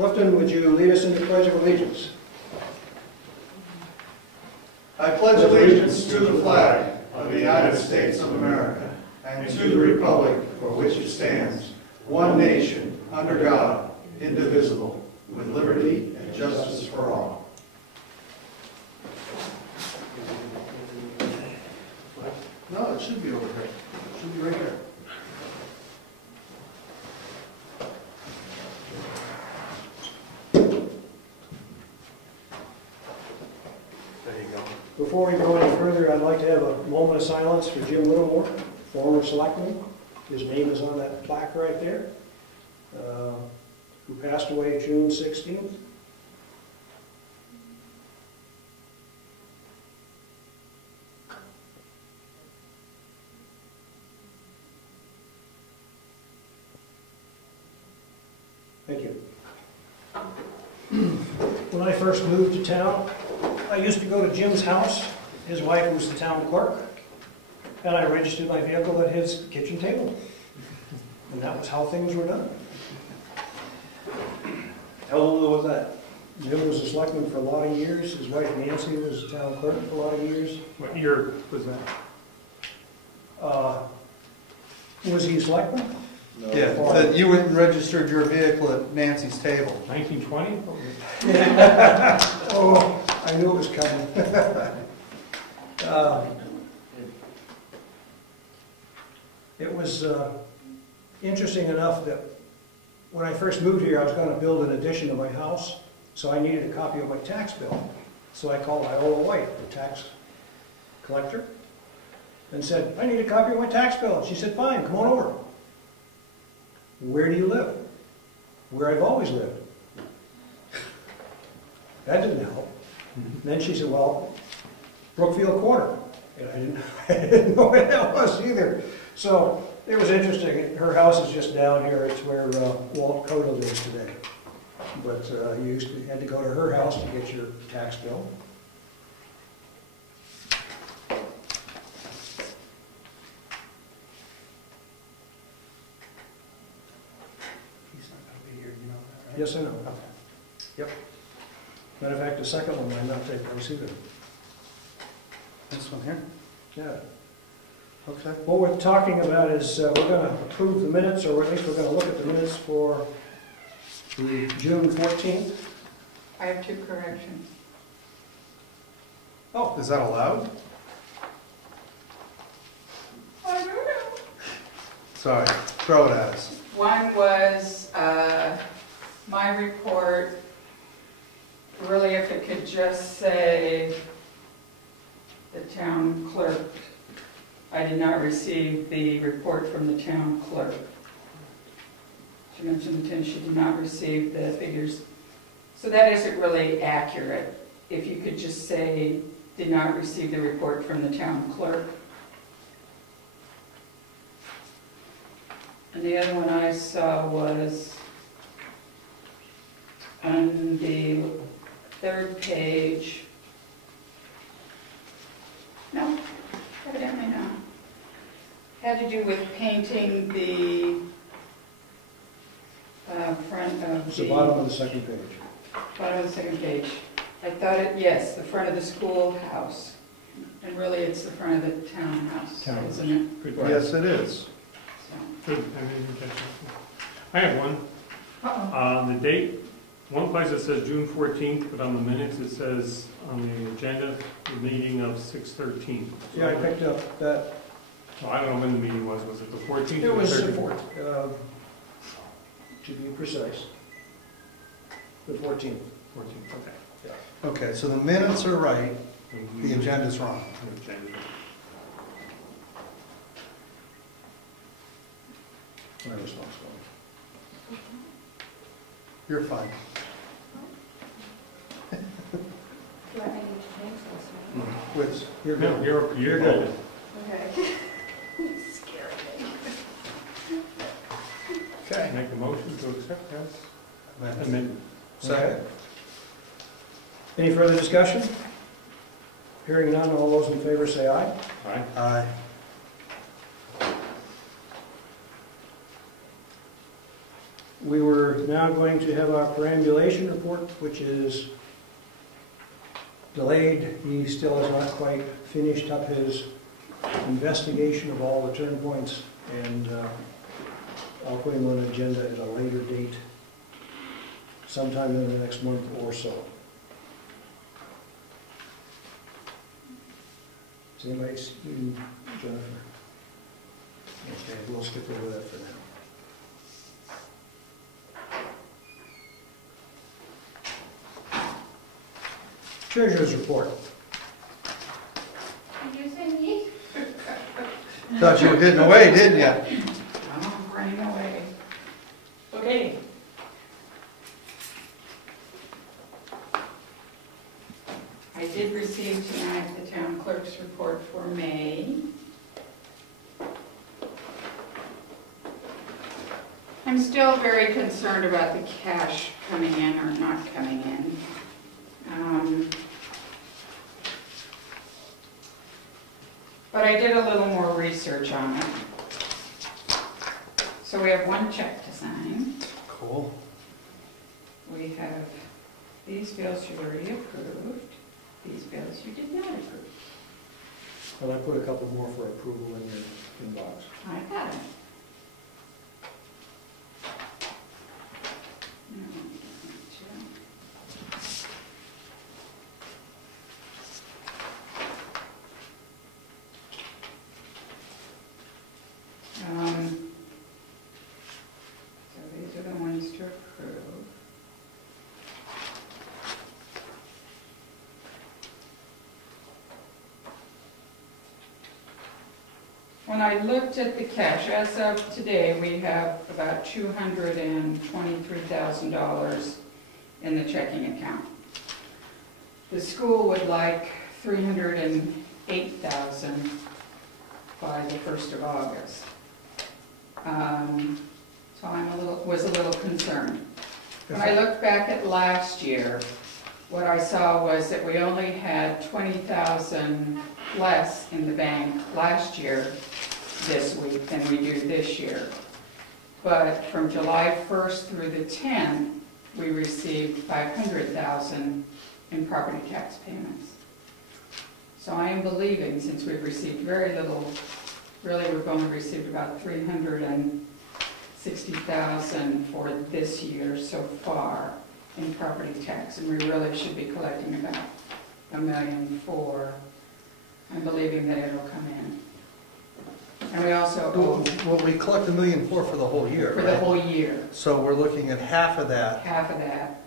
Clifton, would you lead us in the Pledge of Allegiance? I pledge allegiance to the flag of the United States of America and to the republic for which it stands, one nation, under God, indivisible, with liberty and justice for all. No, it should be over here. It should be right here. Before we go any further, I'd like to have a moment of silence for Jim Littlemore, former selectman. His name is on that plaque right there, who passed away June 16th. Thank you. When I first moved to town, I used to go to Jim's house. His wife was the town clerk, and I registered my vehicle at his kitchen table. And that was how things were done. How long was that? Jim was a selectman for a lot of years. His wife Nancy was the town clerk for a lot of years. What year was that? Was he a selectman? No. Yeah, that you went and registered your vehicle at Nancy's table. 1920? Oh, I knew it was coming. It was interesting enough that when I first moved here, I was going to build an addition to my house, so I needed a copy of my tax bill. So I called Iowa White, the tax collector, and said, I need a copy of my tax bill. And she said, fine, come on over. Where do you live? Where I've always lived. That didn't help. Then she said, well, Brookfield Corner. And I didn't know what that was either. So it was interesting. Her house is just down here. It's where Walt Coda lives today. But you had to go to her house to get your tax bill. Yes, I know. Okay. Yep. Matter of fact, the second one might not take place either. This one here? Yeah. Okay. What we're talking about is we're going to approve the minutes, or at least we're going to look at the minutes for the June 14th. I have 2 corrections. Oh, is that allowed? I don't know. Sorry, throw it at us. One was my report, really if it could just say the town clerk. I did not receive the report from the town clerk. She mentioned that she did not receive the figures. So that isn't really accurate. If you could just say, did not receive the report from the town clerk. And the other one I saw was on the 3rd page. No, evidently not. Had to do with painting the front of It's the bottom of the second page. Bottom of the 2nd page. I thought it, yes, the front of the schoolhouse. And really it's the front of the townhouse, isn't it? Good. Yes, it is. So. Good. I have one. The date, one place it says June 14th, but on the minutes it says on the agenda, the meeting of 6/13. Yeah, I picked up that. So I don't know when the meeting was. Was it the 14th It or was the 13th? To be precise, the 14th. 14th, okay. Yeah. Okay, so the minutes are right, the agenda's wrong. The agenda. My responsibility. You're fine. Do I need to change this one? Which, You're No, good. you're good. Okay. Scary thing. okay. Make a motion to accept as amended. Second. Any further discussion? Hearing none, all those in favor say aye. Aye. Aye. We were now going to have our perambulation report, which is delayed. He still has not quite finished up his investigation of all the turn points, and I'll put him on an agenda at a later date, sometime in the next month or so. Has anybody seen Jennifer? Okay, we'll skip over that for now. Treasurer's report. Did you say me? Thought you were getting away, didn't you? I'm running away. Okay. I did receive tonight the town clerk's report for May. I'm still very concerned about the cash coming in or not coming in. But I did a little more research on it. So we have one check to sign. Cool. We have these bills you already approved, these bills you did not approve. Well, I put a couple more for approval in your inbox. I got it. No, I don't need to. So these are the ones to approve. When I looked at the cash, as of today, we have about $223,000 in the checking account. The school would like $308,000 by the 1st of August. So was a little concerned. When I looked back at last year, what I saw was that we only had $20,000 less in the bank last year this week than we do this year. But from July 1st through the 10th, we received $500,000 in property tax payments. So I am believing, since we've received very little, really we've only received about $360,000 for this year so far in property tax, and we really should be collecting about $1.4 million. I'm believing that it'll come in. And we also owe Well, we collect $1.4 million for the whole year, for the whole year, So we're looking at half of that, half of that.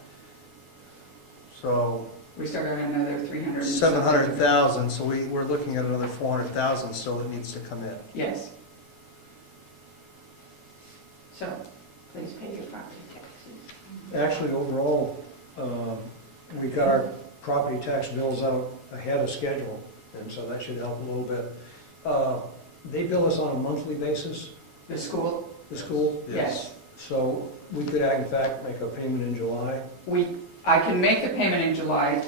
so We still got another 300. 700,000, so we're looking at another 400,000 still that needs to come in. Yes. So, please pay your property taxes. Actually, overall, we got our property tax bills out ahead of schedule, and so that should help a little bit. They bill us on a monthly basis, The school? the school, Yes. so we could, in fact, make a payment in July. I can make the payment in July.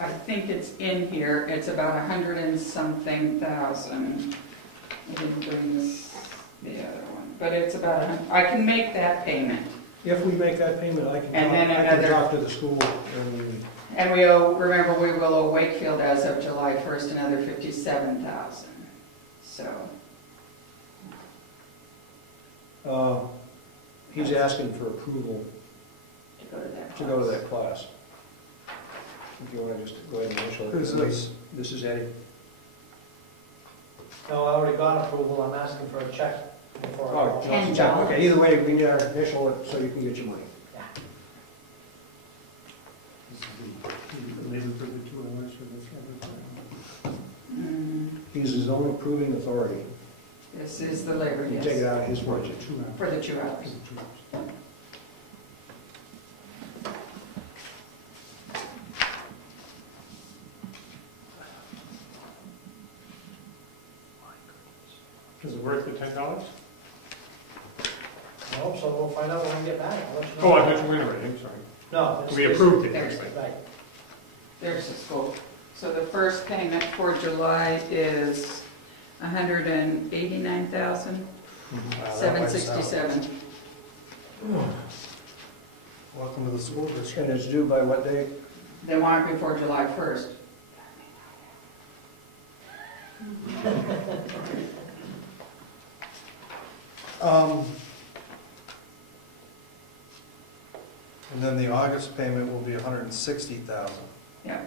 I think it's in here. It's about 100 and something thousand. I didn't bring the other one, but it's about, I can make that payment. If we make that payment, I can And then talk another- to the school. And we owe, remember, we will owe Wakefield as of July 1st another 57,000. So, He's asking for approval to go to that class. to go to that class. If you want to just go ahead and initial it. Who's this? This is Eddie. No, I already got approval, I'm asking for a check before I go. Johnson check. Okay, either way, we need our initial it so you can get your money. This is the labor for the 2 hours for this other. He's his own approving authority. This is the labor, You yes. take it out of his budget. 2 hours. For the 2 hours. Is it worth the $10? I hope so, we'll find out when we get back. I'll let you know. Oh, I thought you were in already, I'm sorry. No. this We is- approved it. There's Right. There's the school. So the first payment for July is 189,767. Welcome to the school district. And it's due by what date? They want it before July 1st. And then the August payment will be $160,000. Yeah.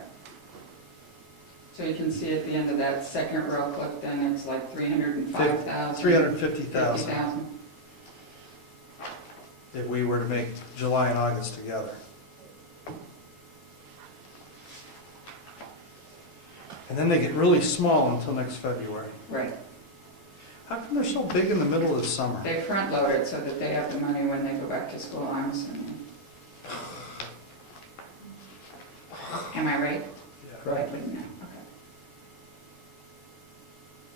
So you can see at the end of that second row click, then it's like 305,000. 350,000 50,000. if we were to make July and August together. And then they get really small until next February. Right. How come they're so big in the middle of the summer? They front load it so that they have the money when they go back to school, I'm assuming. Am I right? I wouldn't know. Okay.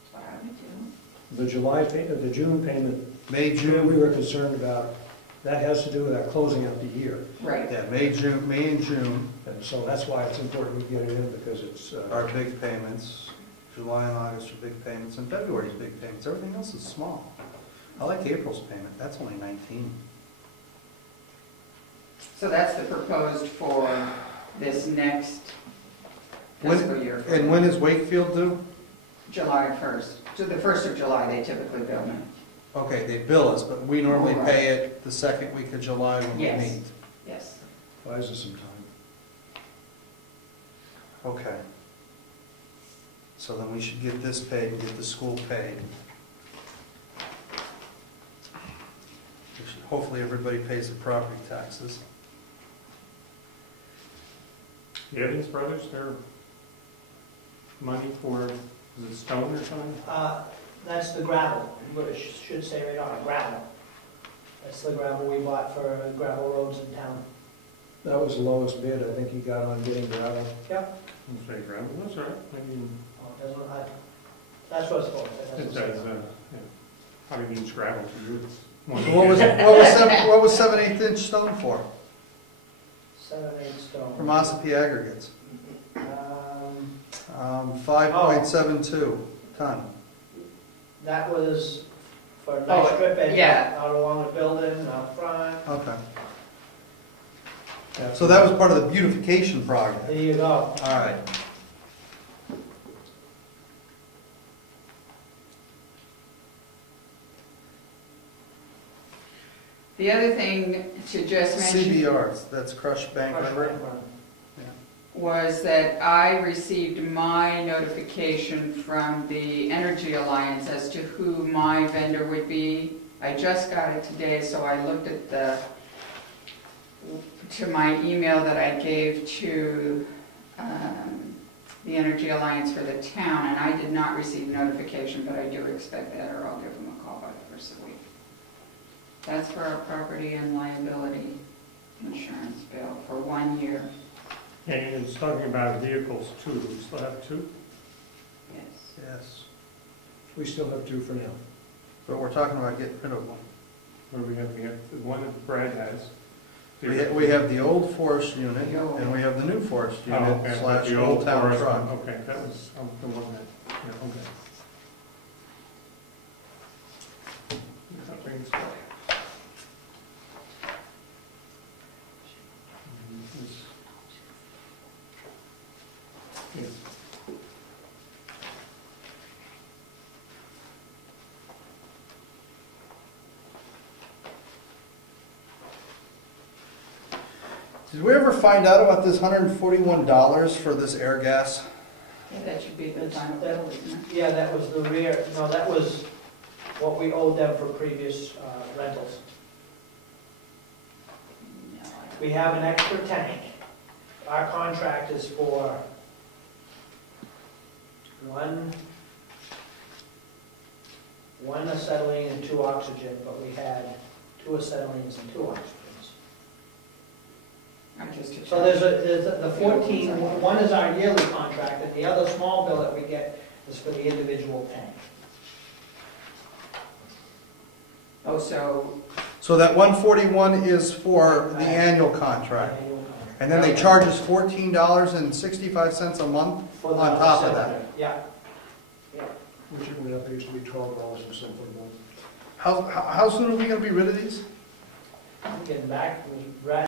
That's what I would do. The July payment, the June payment, May, we June, were concerned about, that has to do with our closing out the year. Right. yeah, May and June And so that's why it's important we get it in, because it's, are big payments. July and August are big payments, and February's big payments. Everything else is small. I like April's payment, that's only 19. So that's the proposed for this next fiscal year. And when is Wakefield due? July 1st. So the 1st of July, they typically bill me. Okay, they bill us, but we normally Right. pay it the second week of July when we Yes. meet. Yes. buys us some time. Okay. So then we should get this paid and get the school paid. Hopefully everybody pays the property taxes. The Evans Brothers, their money for, is it stone or something? That's the gravel, but it should say right on it, gravel. That's the gravel we bought for gravel roads in town. That was the lowest bid I think he got on getting gravel. Yep. I'll say gravel, that's all right. I mean, Oh, it doesn't, that's what it's for. it says, yeah, probably means gravel to you. It's one So what was 7/8 inch stone for? 7/8 stone. From Ossipee Aggregates. Um, 5.72 ton. That was for a Oh, nice strip edge yeah. out along the building, out front. Okay. So that was part of the beautification project. There you go. All right. The other thing to just mention CBRs, that's crushed bank Crushed rubber. bank run. was that I received my notification from the Energy Alliance as to who my vendor would be. I just got it today, so I looked at to my email that I gave to the Energy Alliance for the town, and I did not receive notification, but I do expect that, or I'll give them a call by the first of the week. That's for our property and liability insurance bill for 1 year. And it's talking about vehicles too. Do we still have two? Yes. Yes. We still have two for now. But we're talking about getting rid of one. Or we have the one that Brad has. We have the old forest unit, and we have the new forest Oh, unit okay, slash the old town forest truck. one. Okay, that was the one that, yeah, okay. That rings a bell. Yes. Did we ever find out about this $141 for this air gas? Yeah, that should be the That's- final that- bill, isn't it? Yeah, that was the rear, no, that was what we owed them for previous rentals. No, I We have an extra tank. Our contract is for one acetylene and 2 oxygen, but we had 2 acetylenes and 2 oxygens. I'm just. So there's the 14, one is our yearly contract, and the other small bill that we get is for the individual tank. Oh, so, So that 141 is for the annual contract. Annual contract. And then they charge us $14.65 a month For the on top of that. acetylene. Yeah. Which went up, it used to be $12 or something. How soon are we going to be rid of these? Getting back, Brad